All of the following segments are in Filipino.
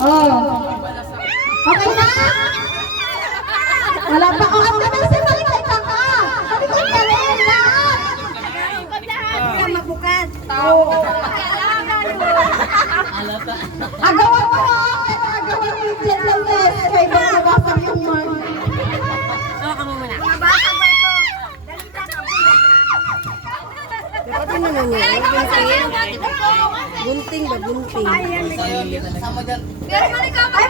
Oh. Okay na? Wala pa. Oh, ang naman sa talikod ka ka. Talikod ka rin lahat. Kaya mabukas. Oo. Agawan mo ha. Pero agawan mo yung jet lang yes. Kaya ba nabasag yung man. Kamo muna. Mabasag mo ito. Dalita ka muna. Dapat yun naman yan. Bunting ba? Bunting. Pero malikaw ba?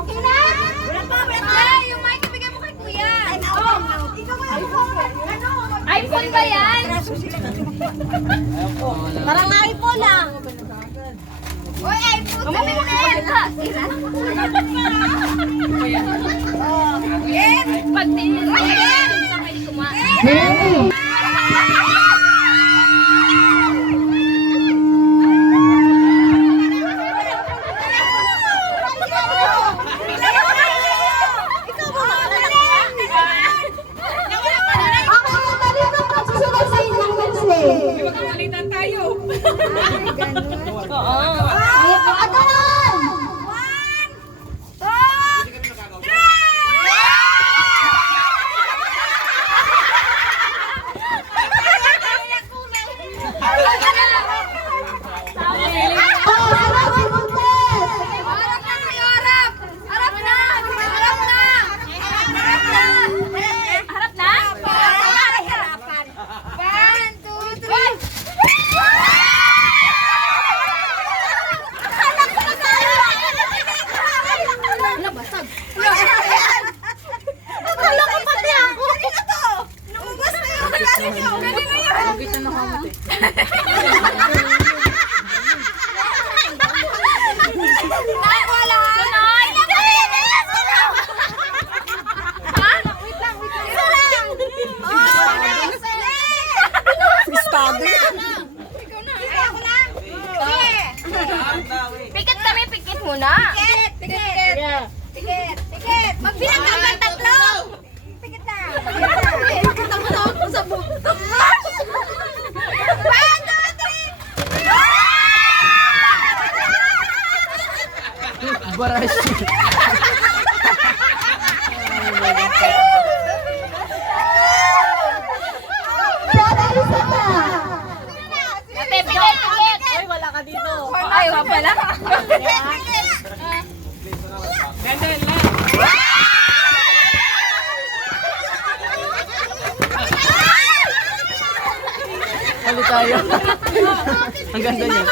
Okay na? Wala pa. Yung mic ibigay mo kay kuya. Ikaw mo iPhone. iPhone ba yan? Parang iPhone ah. Uy, iPhone. Kami mo kaya. Yes! Pagtingin mo. Yes! Hey. Pikit kami, pikit muna. Pikit. Magbilang ka ng tatlo. Pikit na. Pikit mo na ako sa buto. 1, 2, 3. Barashi. Ay, wala ka dito. Ay, wala pala. Ganda lang. Hali tayo. Ang ganda niya.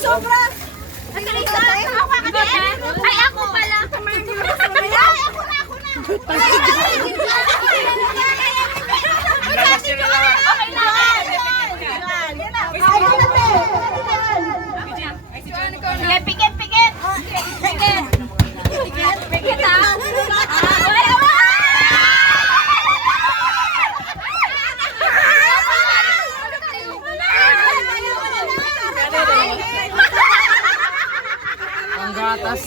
Sobra! Ay, ako pala! Ay, ako na! Okay na! Pikit! Pikit ha! Ang gatas.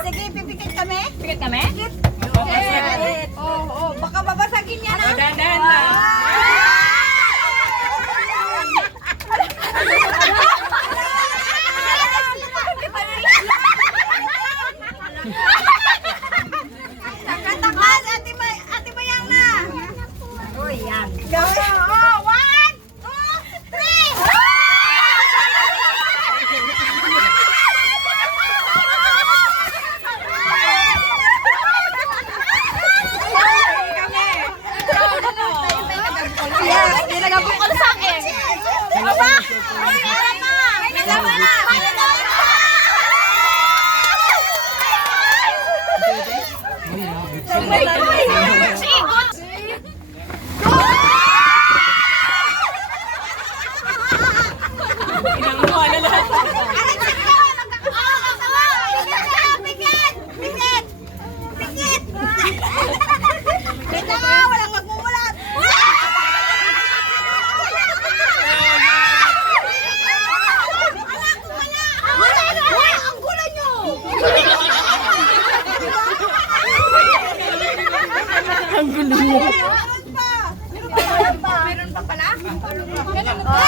Sige, pipikit kami? Pikit kami? Oo, baka babasagin niya na. Dandan lang. Takas, ate Mayang na. Uy, yan. Gawin. 1, 2, 3. Ang gulo niya. Meron pa pala? Pantapan.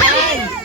Yes,